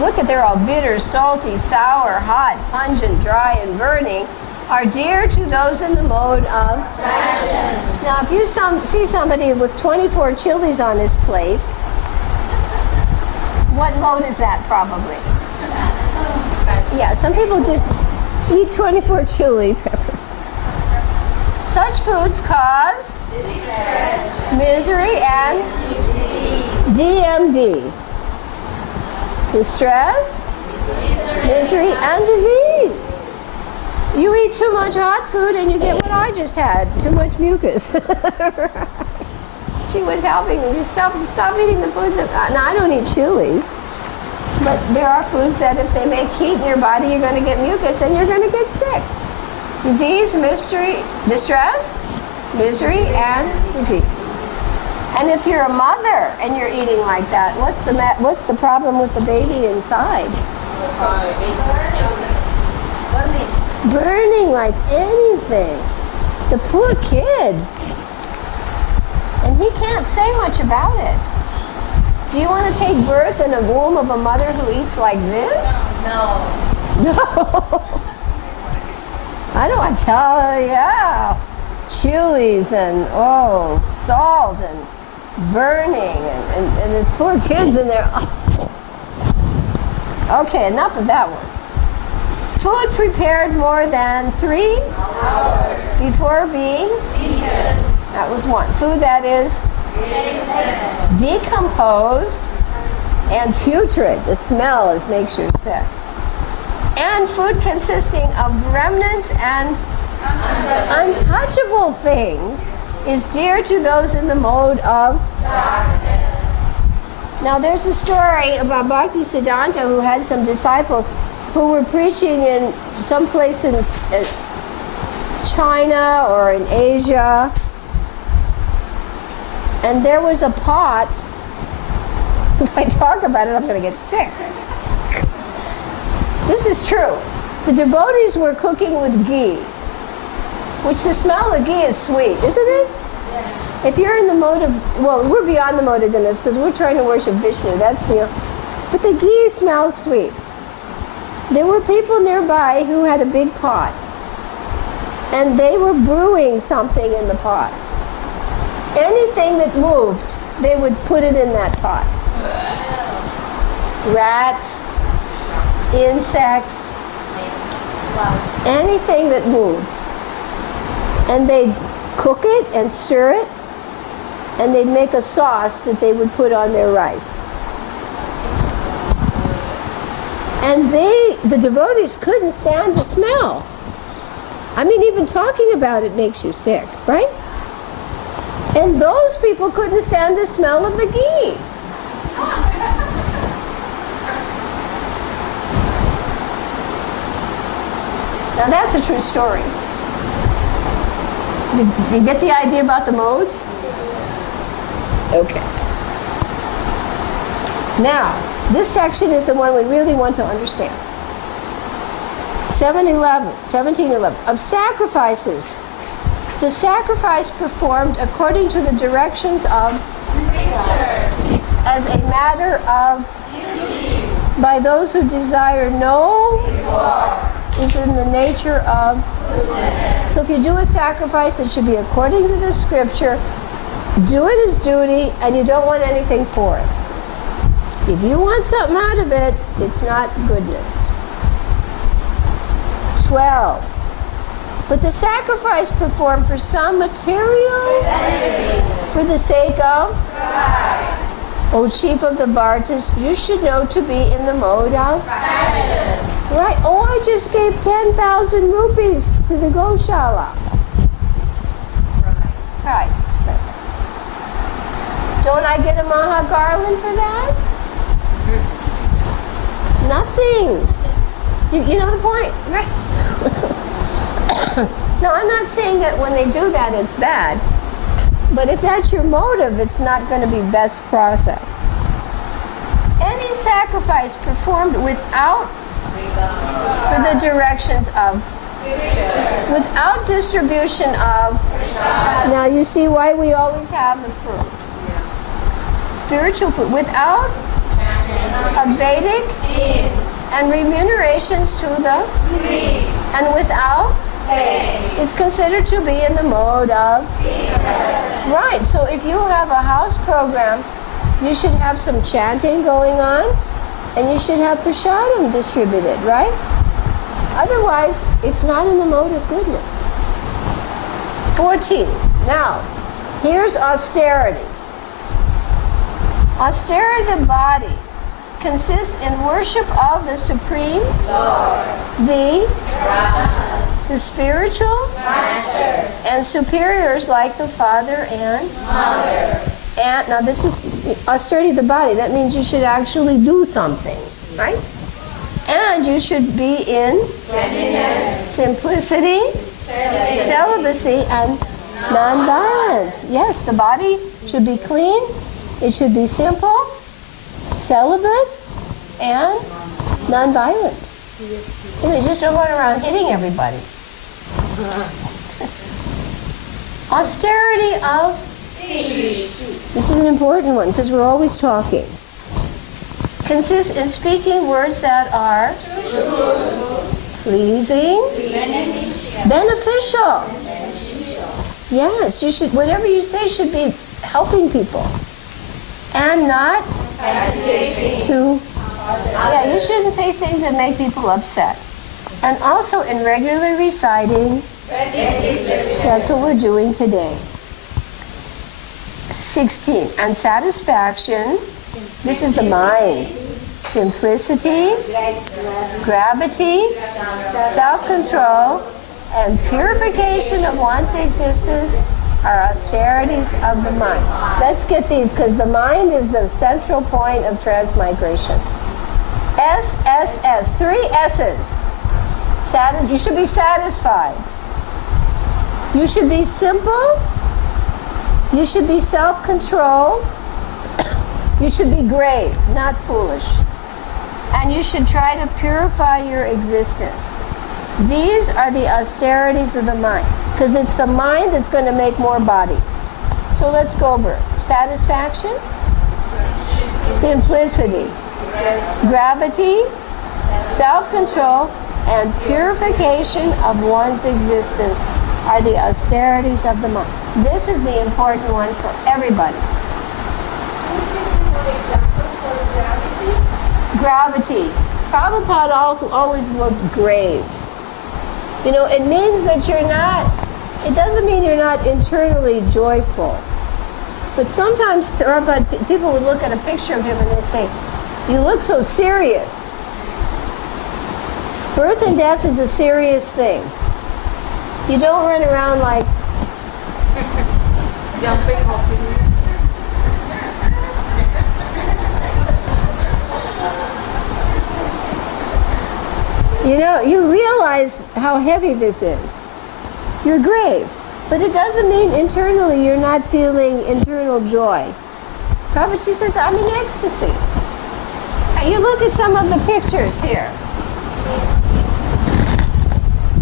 Look at, they're all bitter, salty, sour, hot, pungent, dry, and burning, are dear to those in the mode of passion. Now, if you see somebody with 24 chilies on his plate, what mode is that probably? Yeah, some people just eat 24 chili peppers. Such foods cause misery and DMD. Distress, misery, and disease. You eat too much hot food and you get what I just had, too much mucus. She was helping me. Just stop eating the foods. Now, I don't eat chilies, but there are foods that if they make heat in your body, you're going to get mucus and you're going to get sick. Disease, misery, distress, misery, and disease. And if you're a mother and you're eating like that, what's the problem with the baby inside? Burning like anything. The poor kid. And he can't say much about it. Do you want to take birth in a womb of a mother who eats like this? no. No. I don't want to tell you. Yeah. Chilies and, salt and burning and this poor kid's in there. Okay, enough of that one. Food prepared more than 3 hours before being eaten. That was 1. Food that is decomposed and putrid. The smell makes you sick. And food consisting of remnants and untouchable things is dear to those in the mode of darkness. Now, there's a story about Bhakti Siddhanta who had some disciples who were preaching in some place in China or in Asia, and there was a pot. If I talk about it, I'm going to get sick. This is true. The devotees were cooking with ghee, which the smell of ghee is sweet, isn't it? If you're in the mode of, we're beyond the mode of goodness because we're trying to worship Vishnu. That's beyond. But the ghee smells sweet. There were people nearby who had a big pot, and they were brewing something in the pot. Anything that moved, they would put it in that pot. Rats, insects, anything that moved. And they'd cook it and stir it, and they'd make a sauce that they would put on their rice. And the devotees couldn't stand the smell. I mean, even talking about it makes you sick, right? And those people couldn't stand the smell of the ghee. Now that's a true story. Did you get the idea about the modes? Okay. Now, this section is the one we really want to understand. 1711, of sacrifices. The sacrifice performed according to the directions of Nature. as a matter of Beauty. by those who desire no Reward. is in the nature of. Goodness. So if you do a sacrifice, it should be according to the scripture. Do it as duty, and you don't want anything for it. If you want something out of it, it's not goodness. 12. But the sacrifice performed for some material, for the sake of, O chief of the Bhartas, you should know to be in the mode of Passion. Right. Oh, I just gave 10,000 rupees to the Goshala. Right. Don't I get a Maha garland for that? Nothing. You know the point, right? No, I'm not saying that when they do that it's bad. But if that's your motive, it's not going to be best process. Any sacrifice performed without, for the directions of, without distribution of. Now you see why we always have the fruit. Spiritual fruit. Without a Vedic and remunerations to the, and without, is considered to be in the mode of. Right, so if you have a house program, you should have some chanting going on, and you should have prasadam distributed, right? Otherwise, it's not in the mode of goodness. 14. Now, here's austerity. Austerity of the body consists in worship of the Supreme Lord, the spiritual Master, and superiors like the Father and Mother. And now this is austerity of the body. That means you should actually do something, right? And you should be in simplicity, celibacy, and non-violence. Yes, the body should be clean. It should be simple, celibate, and non-violent. You just don't run around hitting everybody. Austerity of speech. This is an important one because we're always talking. Consists in speaking words that are pleasing, beneficial. Yes, you should. Whatever you say should be helping people, and not to. Yeah, you shouldn't say things that make people upset. And also in regularly reciting. That's what we're doing today. 16. And satisfaction. This is the mind. Simplicity, gravity, self-control, and purification of one's existence are austerities of the mind. Let's get these, because the mind is the central point of transmigration. SSS, 3 S's. You should be satisfied. You should be simple. You should be self-controlled. You should be grave, not foolish. And you should try to purify your existence. These are the austerities of the mind, because it's the mind that's going to make more bodies. So let's go over it. Satisfaction, simplicity, gravity, self-control, and purification of one's existence are the austerities of the mind. This is the important one for everybody. Gravity. Prabhupada always looked grave. You know, it means that you're not, it doesn't mean you're not internally joyful. But sometimes people would look at a picture of him and they say, you look so serious. Birth and death is a serious thing. You don't run around like... Jumping off the roof. You know, you realize how heavy this is. You're grave. But it doesn't mean internally you're not feeling internal joy. Prabhuji says, I'm in ecstasy. You look at some of the pictures here.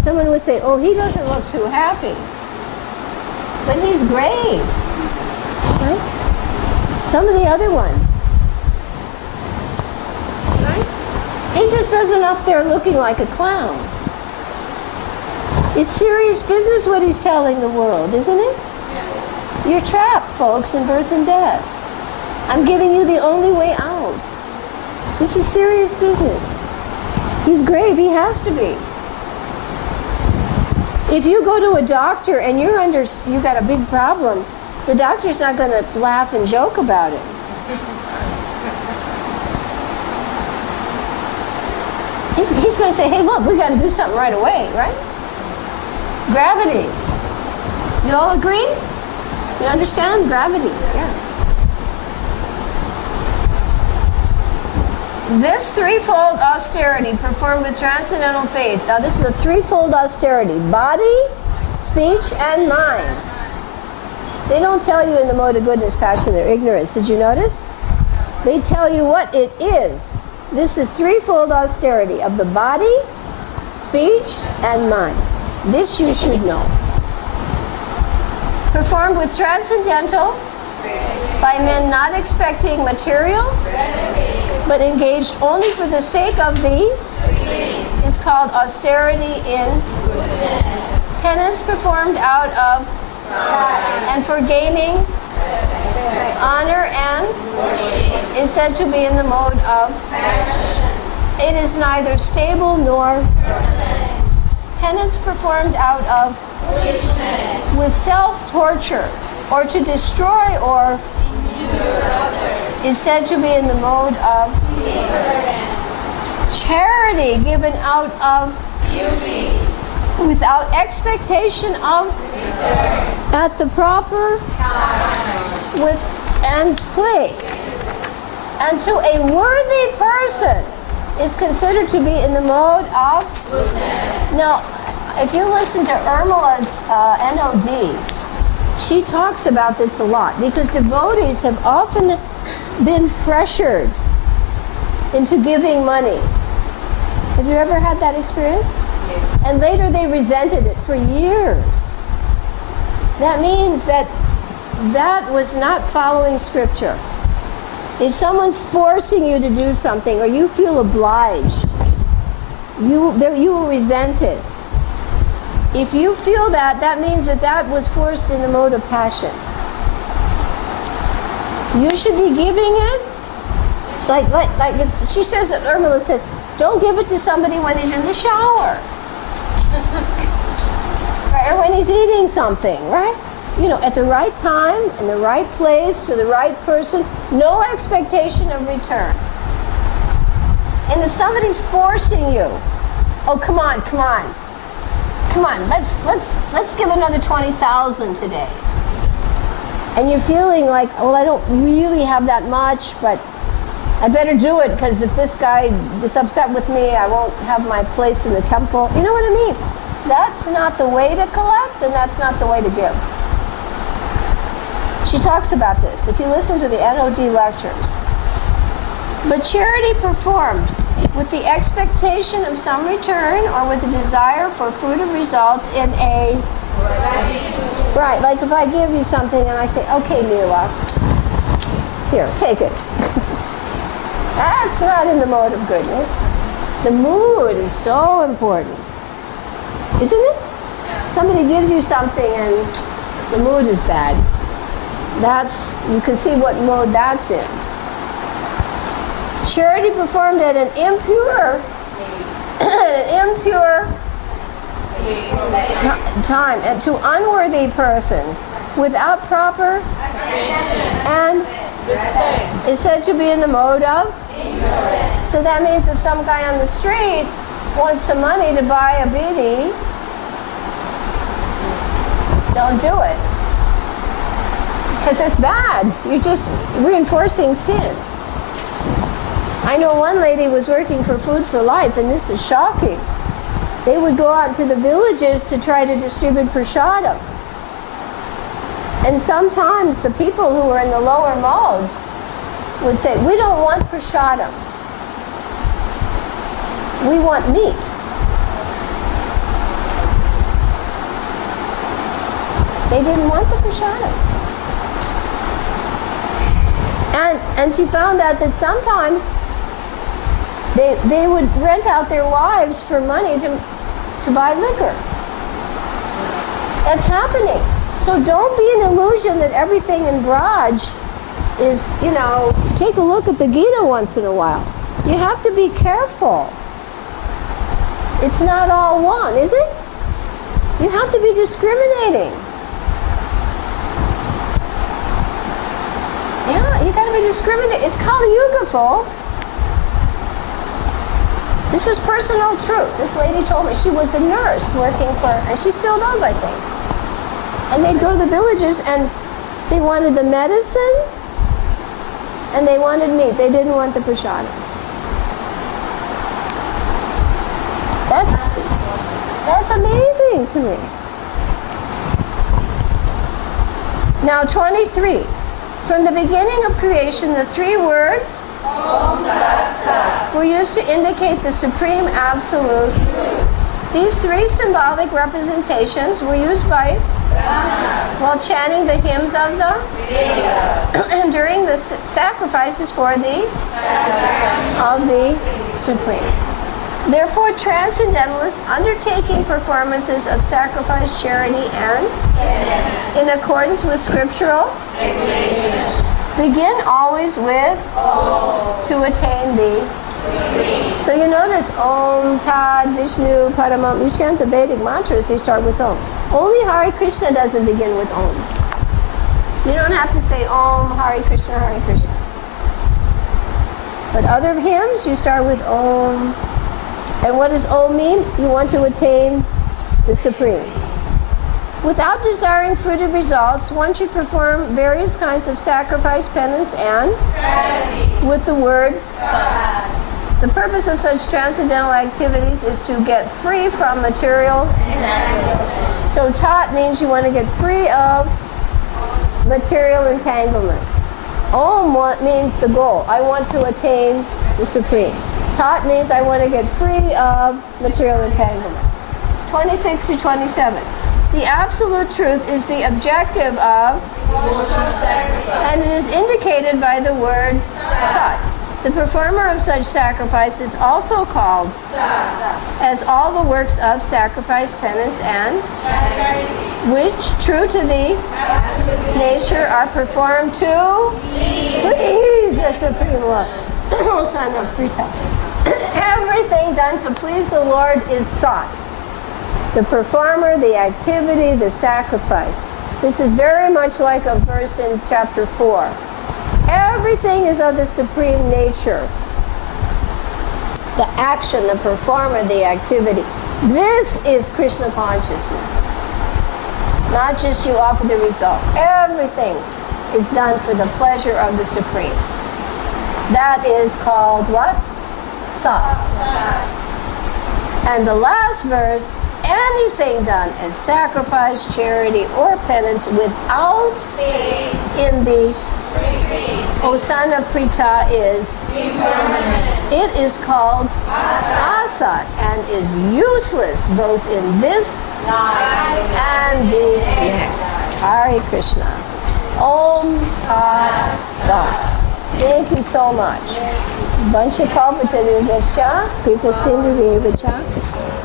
Someone would say, oh, he doesn't look too happy. But he's grave. Right? Some of the other ones. Right? He just doesn't up there looking like a clown. It's serious business what he's telling the world, isn't it? You're trapped, folks, in birth and death. I'm giving you the only way out. This is serious business. He's grave. He has to be. If you go to a doctor and you got a big problem, the doctor's not going to laugh and joke about it. he's going to say, hey, look, we got to do something right away, right? Gravity. You all agree? You understand? Gravity, yeah. This threefold austerity performed with transcendental faith. Now, this is a threefold austerity: body, speech, and mind. They don't tell you in the mode of goodness, passion, or ignorance. Did you notice? They tell you what it is. This is threefold austerity of the body, speech, and mind. This you should know. Performed with transcendental, by men not expecting material, but engaged only for the sake of the, is called austerity in penance performed out of and for gaining honor and is said to be in the mode of it is neither stable nor penance performed out of with self-torture or to destroy or is said to be in the mode of charity given out of without expectation of at the proper with and place, and to a worthy person is considered to be in the mode of now. If you listen to Irmala's NOD, she talks about this a lot because devotees have often been pressured into giving money. Have you ever had that experience? And later they resented it for years. That means that that was not following scripture. If someone's forcing you to do something or you feel obliged, you will resent it. If you feel that, that means that that was forced in the mode of passion. You should be giving it like if she says, Irmala says, don't give it to somebody when he's in the shower. Right? Or when he's eating something, right? You know, at the right time, in the right place, to the right person, no expectation of return. And if somebody's forcing you, oh, come on, let's give another 20,000 today. And you're feeling like, well, I don't really have that much, but I better do it because if this guy gets upset with me, I won't have my place in the temple. You know what I mean? That's not the way to collect, and that's not the way to give. She talks about this if you listen to the NOD lectures. But charity performed with the expectation of some return or with the desire for fruit of results in a right, like if I give you something and I say, okay, Neela, here, take it. That's not in the mode of goodness. The mood is so important, isn't it? Somebody gives you something and the mood is bad. You can see what mode that's in. Charity performed at an impure time and to unworthy persons without proper and is said to be in the mode of. So that means if some guy on the street wants some money to buy a beanie, don't do it. Because it's bad. You're just reinforcing sin. I know one lady was working for Food for Life, and this is shocking. They would go out to the villages to try to distribute prasadam. And sometimes the people who were in the lower modes would say, we don't want prasadam. We want meat. They didn't want the prasadam. And she found out that sometimes they would rent out their wives for money to buy liquor. That's happening. So don't be an illusion that everything in Braj is, take a look at the Gita once in a while. You have to be careful. It's not all one, is it? You have to be discriminating. Yeah, you got to be discriminating. It's Kali Yuga, folks. This is personal truth. This lady told me she was a nurse working for, and she still does, I think. And they'd go to the villages and they wanted the medicine and they wanted meat. They didn't want the prashadam. That's amazing to me. Now 23. From the beginning of creation, the three words were used to indicate the supreme absolute. These three symbolic representations were used by while chanting the hymns of the and during the sacrifices for the supreme. Therefore, transcendentalists undertaking performances of sacrifice, charity, and in accordance with scriptural begin always with to attain the. So you notice Om, Tad, Vishnu, Paramam. You chant the Vedic mantras, they start with Om. Only Hare Krishna doesn't begin with Om. You don't have to say Om, Hare Krishna, Hare Krishna. But other hymns, you start with Om. And what does Om mean? You want to attain the Supreme. Without desiring fruitive results, one should perform various kinds of sacrifice, penance, and with the word. The purpose of such transcendental activities is to get free from material. So tat means you want to get free of material entanglement. Om means the goal. I want to attain the Supreme. Tat means I want to get free of material entanglement. 26 to 27. The absolute truth is the objective of, and it is indicated by the word sat. The performer of such sacrifice is also called, as all the works of sacrifice, penance, and which, true to the nature, are performed to please the Supreme Lord. Everything done to please the Lord is sought. The performer, the activity, the sacrifice. This is very much like a verse in chapter 4. Everything is of the supreme nature. The action, the performer, the activity. This is Krishna consciousness. Not just you offer the result. Everything is done for the pleasure of the Supreme. That is called what? Sat. And the last verse, anything done as sacrifice, charity, or penance without in the Osana Prita is, it is called asat and is useless both in this and the next. Hare Krishna. Om Tat Sat. Thank you so much. Vancha kalpatarubhyascha, kripa sindhu vyevacha,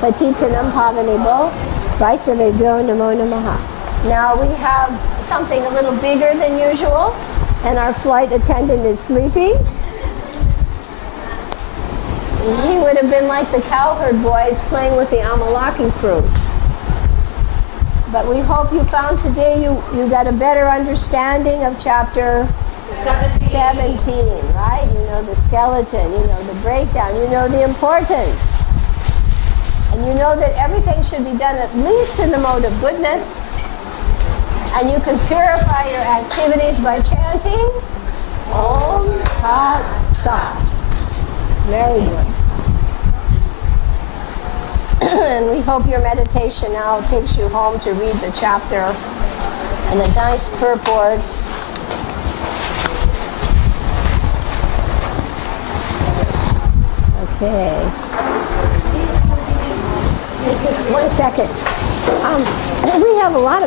patitanam pavanebo, vaishnavebhyo namo namaha. Now we have something a little bigger than usual, and our flight attendant is sleeping. He would have been like the cowherd boys playing with the amalaki fruits. But we hope you found today you got a better understanding of chapter 17, right? You know the skeleton, you know the breakdown, you know the importance. And you know that everything should be done at least in the mode of goodness. And you can purify your activities by chanting Om Tat Sat. Very good. And we hope your meditation now takes you home to read the chapter and the nice purports. Okay. Just 1 second. We have a lot of